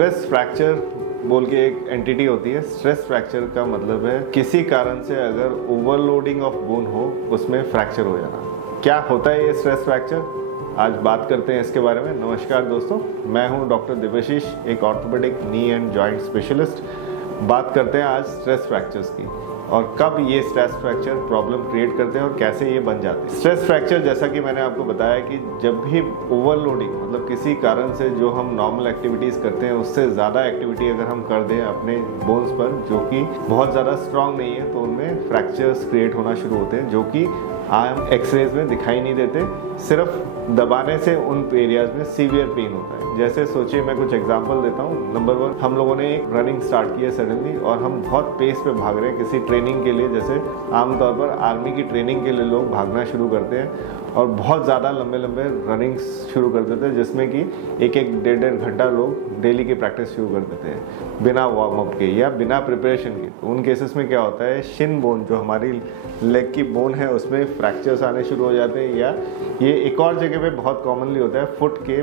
Stress fracture बोल के एक एंटिटी होती है। स्ट्रेस फ्रैक्चर का मतलब है किसी कारण से अगर ओवरलोडिंग ऑफ बोन हो उसमें फ्रैक्चर हो जाना। क्या होता है ये स्ट्रेस फ्रैक्चर, आज बात करते हैं इसके बारे में। नमस्कार दोस्तों, मैं हूं डॉक्टर दिव्यशीष, एक orthopaedic knee and joint specialist. बात करते हैं आज स्ट्रेस फ्रैक्चर्स की और कब ये स्ट्रेस फ्रैक्चर प्रॉब्लम क्रिएट करते हैं और कैसे ये बन जाते हैं। स्ट्रेस फ्रैक्चर जैसा कि मैंने आपको बताया कि जब भी ओवरलोडिंग मतलब किसी कारण से जो हम नॉर्मल एक्टिविटीज़ करते हैं उससे ज़्यादा एक्टिविटी अगर हम कर दें अपने बोन्स पर जो कि बहुत ज़्यादा स्ट्रांग नहीं है, तो उनमें फ्रैक्चर्स क्रिएट होना शुरू होते हैं जो कि आम एक्सरेज में दिखाई नहीं देते। सिर्फ दबाने से उन एरियाज में सीवियर पेन होता है। जैसे सोचिए, मैं कुछ एग्जांपल देता हूँ। नंबर 1, हम लोगों ने एक रनिंग स्टार्ट की है सडनली और हम बहुत पेस पे भाग रहे हैं किसी ट्रेनिंग के लिए। जैसे आमतौर पर आर्मी की ट्रेनिंग के लिए लोग भागना शुरू करते हैं और बहुत ज़्यादा लंबे लंबे रनिंग शुरू कर देते हैं, जिसमें कि एक डेढ़ घंटा लोग डेली की प्रैक्टिस शुरू कर देते हैं बिना वार्म अप के या बिना प्रिपरेशन के। तो उन केसेस में क्या होता है, शिन बोन जो हमारी लेग की बोन है उसमें फ्रैक्चर्स आने शुरू हो जाते हैं। या ये एक और जगह पे बहुत कॉमनली होता है, फुट के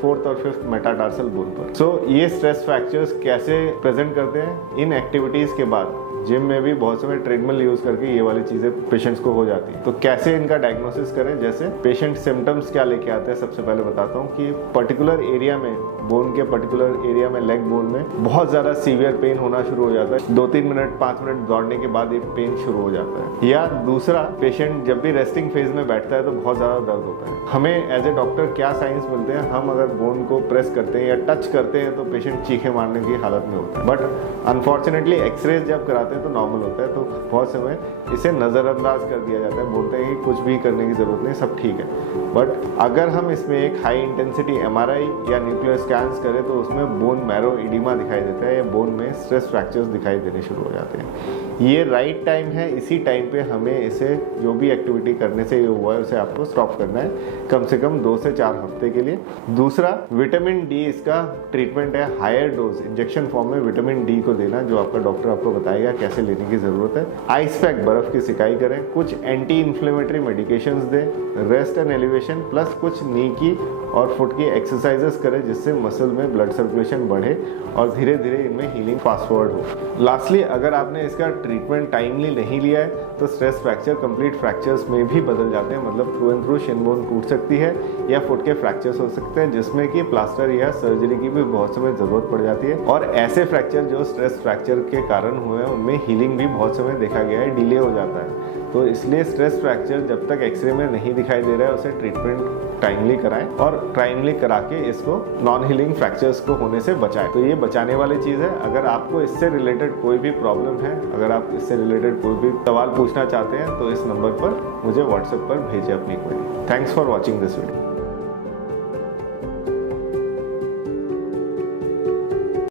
4th और 5th मेटाटार्सल बोन पर। सो ये स्ट्रेस फ्रैक्चर्स कैसे प्रेजेंट करते हैं, इन एक्टिविटीज़ के बाद जिम में भी बहुत समय ट्रेडमिल यूज करके ये वाली चीजें पेशेंट्स को हो जाती है। तो कैसे इनका डायग्नोसिस करें, जैसे पेशेंट सिम्टम्स क्या लेके आते हैं। सबसे पहले बताता हूँ कि पर्टिकुलर एरिया में, बोन के पर्टिकुलर एरिया में, लेग बोन में बहुत ज्यादा सीवियर पेन होना शुरू हो जाता है। 2-3 मिनट 5 मिनट दौड़ने के बाद ये पेन शुरू हो जाता है। या दूसरा, पेशेंट जब भी रेस्टिंग फेज में बैठता है तो बहुत ज्यादा दर्द होता है। हमें एज ए डॉक्टर क्या साइंस मिलते हैं, हम अगर बोन को प्रेस करते हैं या टच करते हैं तो पेशेंट चीखे मारने की हालत में होता है। बट अनफॉर्चुनेटली एक्सरे जब कराते हैं तो नॉर्मल होता है। तो बहुत समय इसे नज़रअंदाज कर दिया जाता है, बोलते हैं कि कुछ भी करने की ज़रूरत नहीं, सब ठीक है। बट अगर हम इसमें एक हाई इंटेंसिटी MRI या न्यूक्लियर स्कैन्स करें तो उसमें बोन मैरो इडिमा दिखाई देता है या बोन में स्ट्रेस फ्रैक्चर्स दिखाई देने शुरू हो जाते हैं। ये राइट टाइम है, इसी टाइम पे हमें इसे जो भी एक्टिविटी करने से ये हुआ है उसे आपको स्टॉप करना है, कम से कम 2 से 4 हफ्ते के लिए। दूसरा, विटामिन डी इसका ट्रीटमेंट है। हायर डोज इंजेक्शन फॉर्म में विटामिन डी को देना, जो आपका डॉक्टर आपको बताएगा कैसे लेने की ज़रूरत है। आइस पैक, बर्फ़ की सिकाई करें, कुछ एंटी इन्फ्लेमेटरी मेडिकेशंस दें, रेस्ट एंड एलिवेशन प्लस कुछ नी की और फुट की एक्सरसाइजेस करें जिससे मसल में ब्लड सर्कुलेशन बढ़े और धीरे धीरे इनमें हीलिंग फास्ट फॉरवर्ड हो। लास्टली, अगर आपने इसका ट्रीटमेंट टाइमली नहीं लिया है तो स्ट्रेस फ्रैक्चर कंप्लीट फ्रैक्चर्स में भी बदल जाते हैं। मतलब through and through Shin bone टूट सकती है या फुट के फ्रैक्चर्स हो सकते हैं जिसमें कि प्लास्टर या सर्जरी की भी बहुत समय ज़रूरत पड़ जाती है। और ऐसे फ्रैक्चर जो स्ट्रेस फ्रैक्चर के कारण हुए हैं उनमें हीलिंग भी बहुत समय देखा गया है डिले हो जाता है। तो इसलिए स्ट्रेस फ्रैक्चर जब तक एक्सरे में नहीं दिखाई दे रहा है उसे ट्रीटमेंट टाइमली कराएं और टाइमली करा के इसको नॉन हीलिंग फ्रैक्चर्स को होने से बचाएं। तो ये बचाने वाली चीज़ है। अगर आपको इससे रिलेटेड कोई भी प्रॉब्लम है, अगर आप इससे रिलेटेड कोई भी सवाल पूछना चाहते हैं तो इस नंबर पर मुझे व्हाट्सएप पर भेजें अपनी query. Thanks for watching this video.